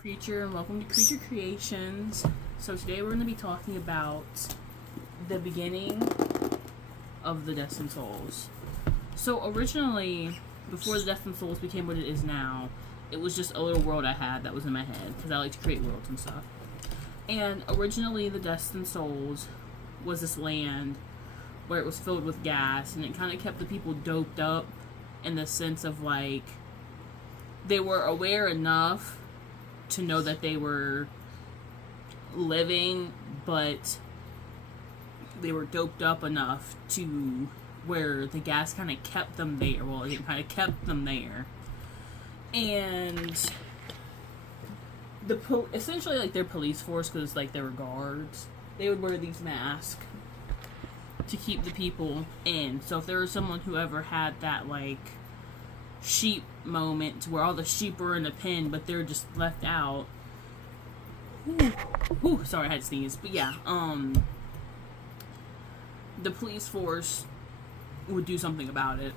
creature, and welcome to Creature Creations. So today we're going to be talking about the beginning of the Destined Souls. So originally, before the Destined Souls became what it is now, it was just a little world I had that was in my head, because I like to create worlds and stuff. And originally the Destined Souls was this land where it was filled with gas, and it kind of kept the people doped up in the sense of like, they were aware enough to know that they were living, but they were doped up enough to where the gas kind of kept them there. Well, it kind of kept them there. And essentially, like, their police force, because, like, they were guards, they would wear these masks to keep the people in. So if there was someone who ever had that, like, sheep moment where all the sheep were in a pen but they're just left out. Ooh, sorry, I had to sneeze. But yeah, the police force would do something about it.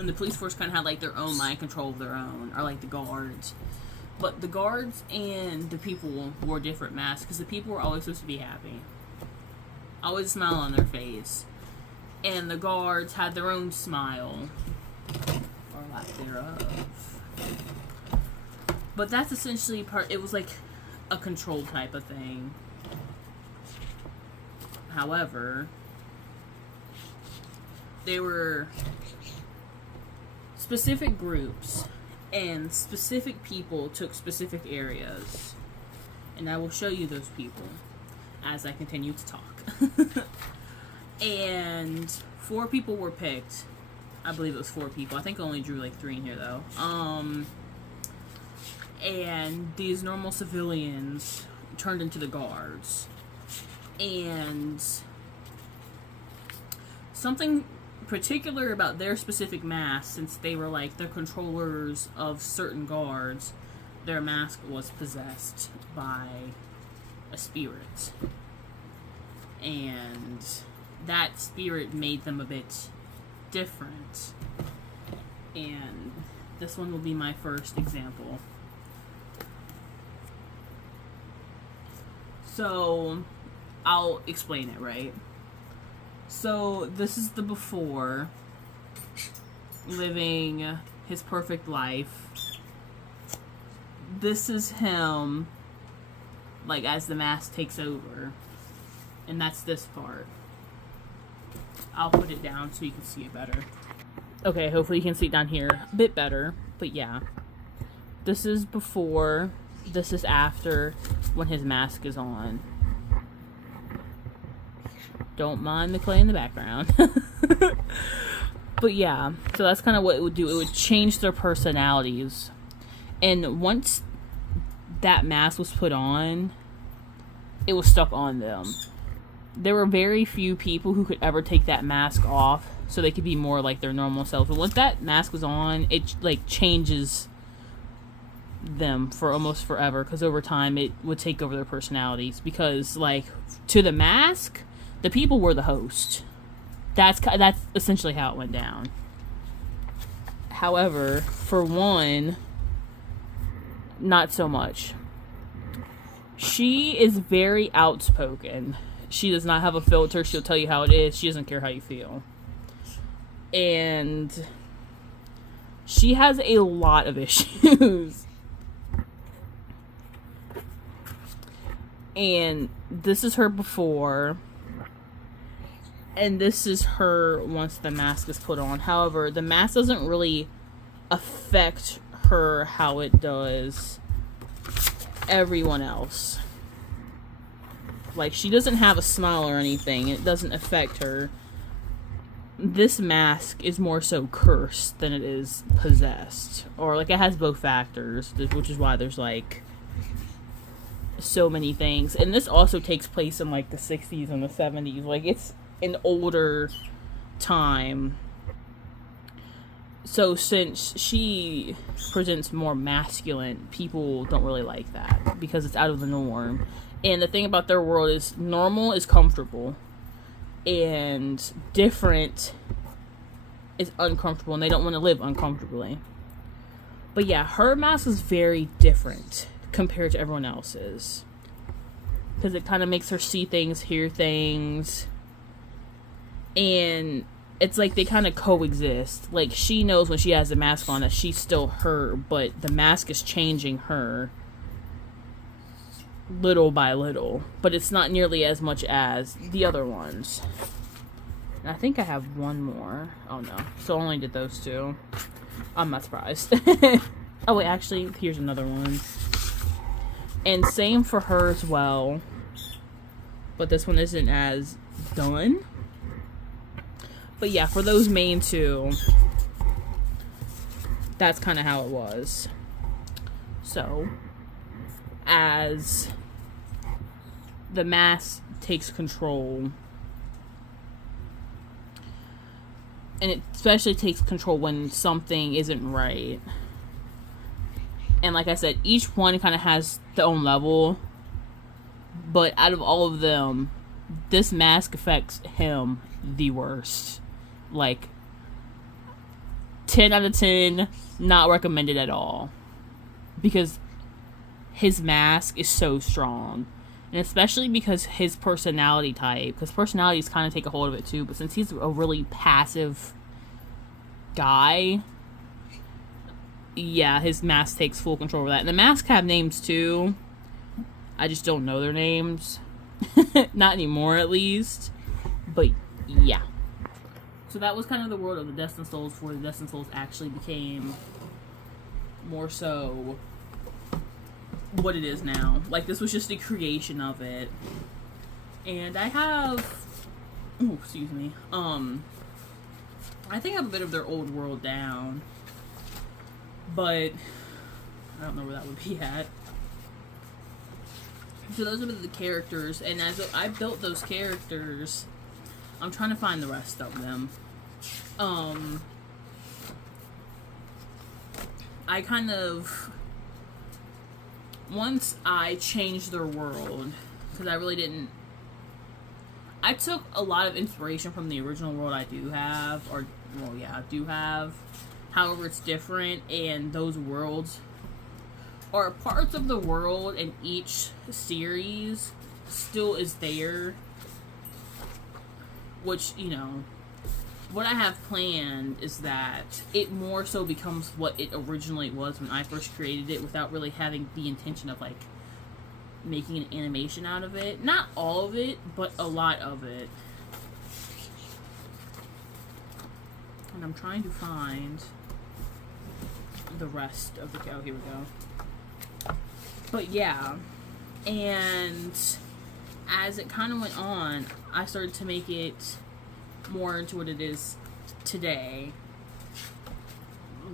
And the police force kind of had like their own mind control of their own, or like the guards. But the guards and the people wore different masks because the people were always supposed to be happy. Always a smile on their face. And the guards had their own smile. Or lack thereof. But that's essentially it was like a control type of thing. However, there were specific groups and specific people took specific areas. And I will show you those people as I continue to talk. And 4 people were picked. I believe it was 4 people. I think I only drew like 3 in here though. And these normal civilians turned into the guards. And something particular about their specific mask, since they were like the controllers of certain guards, their mask was possessed by a spirit. And that spirit made them a bit different. And this one will be my first example. So I'll explain it, right? So this is the before, living his perfect life. This is him, like, as the mask takes over. And that's this part. I'll put it down so you can see it better. Okay, hopefully you can see it down here a bit better. But yeah, this is before, this is after, when his mask is on. Don't mind the clay in the background. But yeah, so that's kind of what it would do. It would change their personalities. And once that mask was put on, it was stuck on them. There were very few people who could ever take that mask off so they could be more like their normal selves. But once that mask was on, it like changes them for almost forever, because over time it would take over their personalities. Because like, to the mask, the people were the host. That's essentially how it went down. However, for one, not so much. She is very outspoken. She does not have a filter. She'll tell you how it is. She doesn't care how you feel. And she has a lot of issues. And this is her before. And this is her once the mask is put on. However, the mask doesn't really affect her how it does everyone else. Like, she doesn't have a smile or anything. It doesn't affect her. This mask is more so cursed than it is possessed. Or, like, it has both factors, which is why there's, like, so many things. And this also takes place in, like, the 60s and the 70s. Like, it's an older time. So, since she presents more masculine, people don't really like that, because it's out of the norm. And the thing about their world is normal is comfortable, and different is uncomfortable, and they don't want to live uncomfortably. But yeah, her mask is very different compared to everyone else's. Because it kind of makes her see things, hear things. And it's like they kind of coexist. Like, she knows when she has the mask on that she's still her, but the mask is changing her little by little. But it's not nearly as much as the other ones. And I think I have one more. Oh no. So I only did those two. I'm not surprised. Oh wait, actually, here's another one. And same for her as well. But this one isn't as done. But yeah, for those main two, that's kind of how it was. So, as the mask takes control, and it especially takes control when something isn't right. And like I said, each one kind of has their own level. But out of all of them, this mask affects him the worst. Like, 10 out of 10, not recommended at all. Because his mask is so strong. And especially because his personality type. Because personalities kind of take a hold of it too. But since he's a really passive guy, yeah, his mask takes full control of that. And the masks have names too. I just don't know their names. Not anymore, at least. But yeah. So that was kind of the world of the Destined Souls before the Destined Souls actually became more so what it is now. Like, this was just the creation of it. And I have... Oh, excuse me. I think I have a bit of their old world down. But I don't know where that would be at. So those are the characters. And as I built those characters... I'm trying to find the rest of them. I kind of... Once I changed their world, because I really didn't... I took a lot of inspiration from the original world I do have, or, well, yeah, I do have. However, it's different, and those worlds are parts of the world in each series still is there. Which, you know, what I have planned is that it more so becomes what it originally was when I first created it without really having the intention of, like, making an animation out of it. Not all of it, but a lot of it. And I'm trying to find the rest of the... Oh, here we go. But yeah. And as it kind of went on, I started to make it more into what it is today.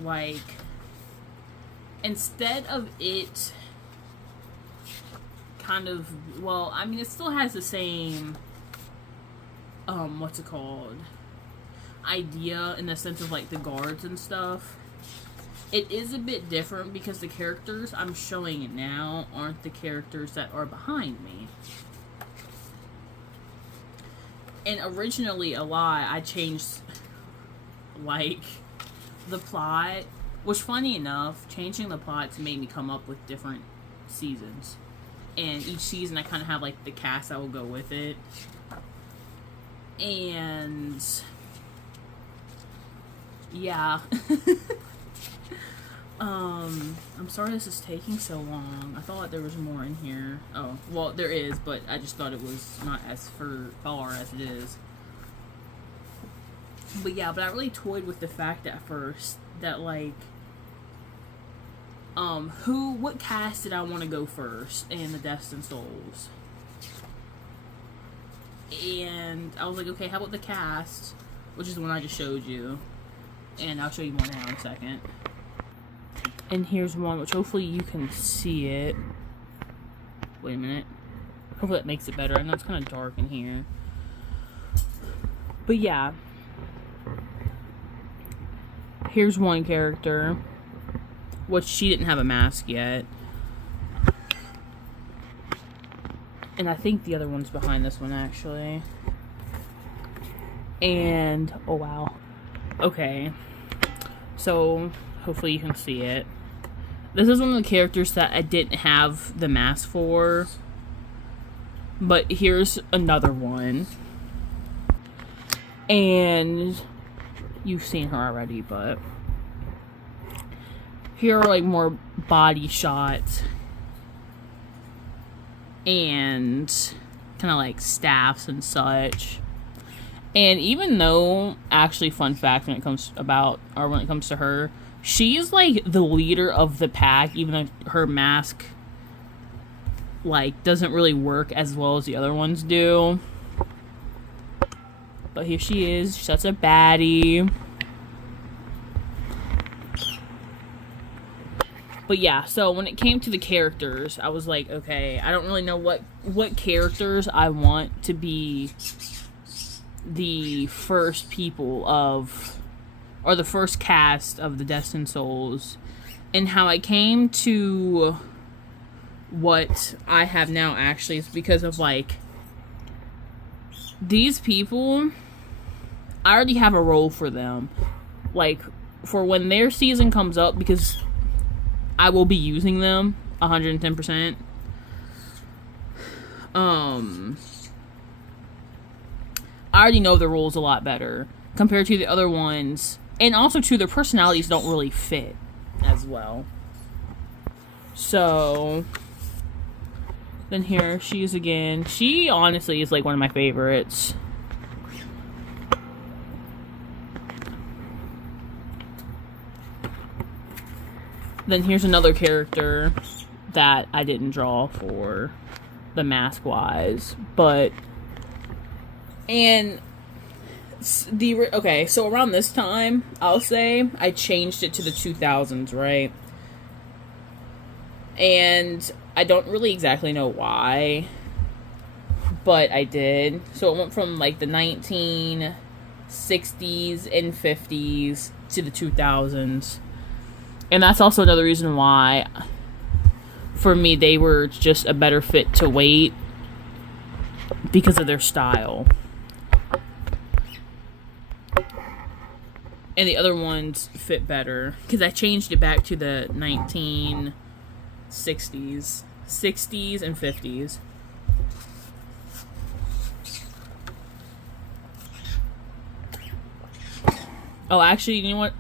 Like, instead of it kind of, well, I mean, it still has the same, what's it called, idea in the sense of, like, the guards and stuff. It is a bit different because the characters I'm showing it now aren't the characters that are behind me. And originally, a lot, I changed, like, the plot. Which, funny enough, changing the plots made me come up with different seasons. And each season, I kind of have, like, the cast that will go with it. And yeah. I'm sorry this is taking so long. I thought there was more in here. Oh, well, there is, but I just thought it was not as far as it is. But yeah, but I really toyed with the fact at first that, like, what cast did I want to go first in the Destined Souls? And I was like, okay, how about the cast, which is the one I just showed you. And I'll show you more now in a second. And here's one, which hopefully you can see it. Wait a minute. Hopefully that makes it better. I know it's kind of dark in here. But yeah. Here's one character. Which she didn't have a mask yet. And I think the other one's behind this one, actually. And, oh wow. Okay. So, hopefully you can see it. This is one of the characters that I didn't have the mask for. But here's another one. And you've seen her already, but here are like more body shots and kind of like staffs and such. And even though, actually, fun fact when it comes to her, she's like the leader of the pack, even though her mask like doesn't really work as well as the other ones do. But here she is. She's a baddie. But yeah, so when it came to the characters, I was like, okay, I don't really know what characters I want to be the first people of, or the first cast of the Destined Souls. And how I came to what I have now actually is because of like, these people, I already have a role for them. Like, for when their season comes up, because I will be using them 110%. I already know the roles a lot better compared to the other ones. And also, too, their personalities don't really fit as well. So, then here she is again. She honestly is like one of my favorites. Then here's another character that I didn't draw for the mask wise, but okay, so around this time, I'll say I changed it to the 2000s, right? And I don't really exactly know why, but I did. So it went from like the 1960s and 50s to the 2000s. And that's also another reason why, for me, they were just a better fit to wait because of their style. And the other ones fit better because I changed it back to the 1960s, 60s, and 50s. Oh, actually, you know what?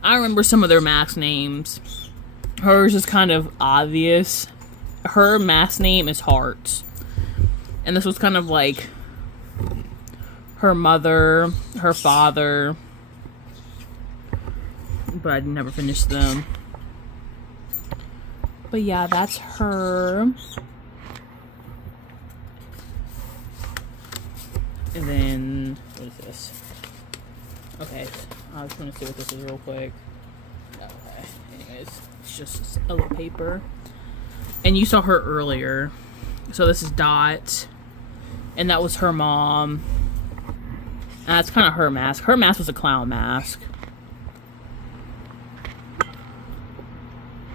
I remember some of their mask names. Hers is kind of obvious. Her mask name is Hearts. And this was kind of like her mother, her father. But I never finished them. But yeah, that's her. And then, what is this? Okay, I just want to see what this is real quick. Okay, anyways, it's just a little paper. And you saw her earlier. So this is Dot. And that was her mom. And that's kind of her mask. Her mask was a clown mask.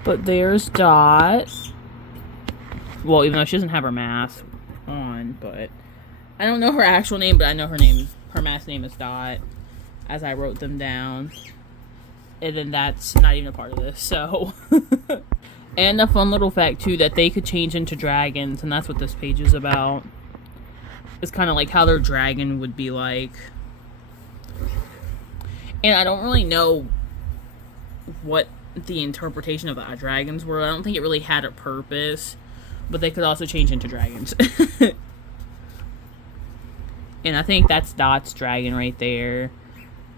But there's Dot. Well, even though she doesn't have her mask on, but I don't know her actual name, but I know her name. Her mask name is Dot, as I wrote them down. And then that's not even a part of this, so. And a fun little fact, too, that they could change into dragons, and that's what this page is about. It's kind of like how their dragon would be like. And I don't really know what the interpretation of the dragons were. I don't think it really had a purpose, but they could also change into dragons. And I think that's Dot's dragon right there.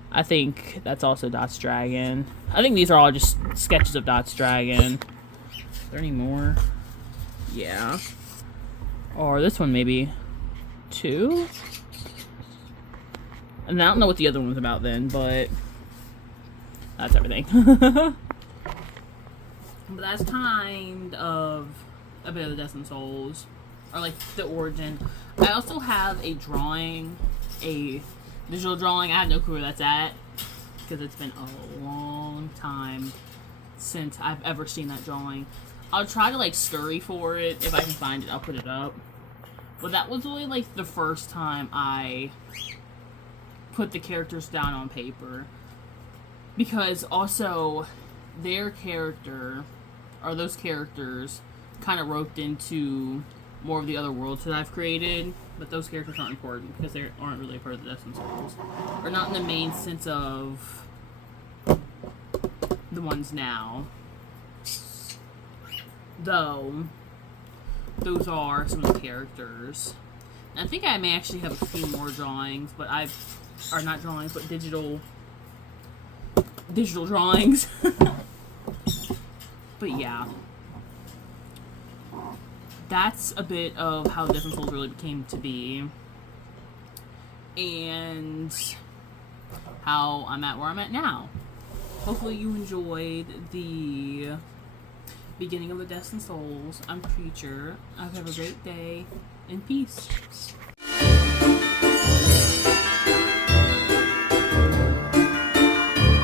I think that's also Dot's dragon. I think these are all just sketches of Dot's dragon. Is there any more? Yeah. Or this one maybe. 2? And I don't know what the other one was about then, but that's everything. But that's kind of a bit of the Destined Souls, or like the origin. I also have a drawing, a visual drawing. I have no clue where that's at because it's been a long time since I've ever seen that drawing. I'll try to like scurry for it. If I can find it, I'll put it up. But that was really like the first time I put the characters down on paper, because also their character, are those characters kind of roped into more of the other worlds that I've created, but those characters aren't important because they aren't really a part of the Destined Souls. Or not in the main sense of the ones now. Though, those are some of the characters. And I think I may actually have a few more drawings, but or not drawings, but digital drawings. But yeah. That's a bit of how Destined Souls really came to be. And how I'm at where I'm at now. Hopefully you enjoyed the beginning of the Destined Souls. I'm Preacher. I hope you have a great day, and peace.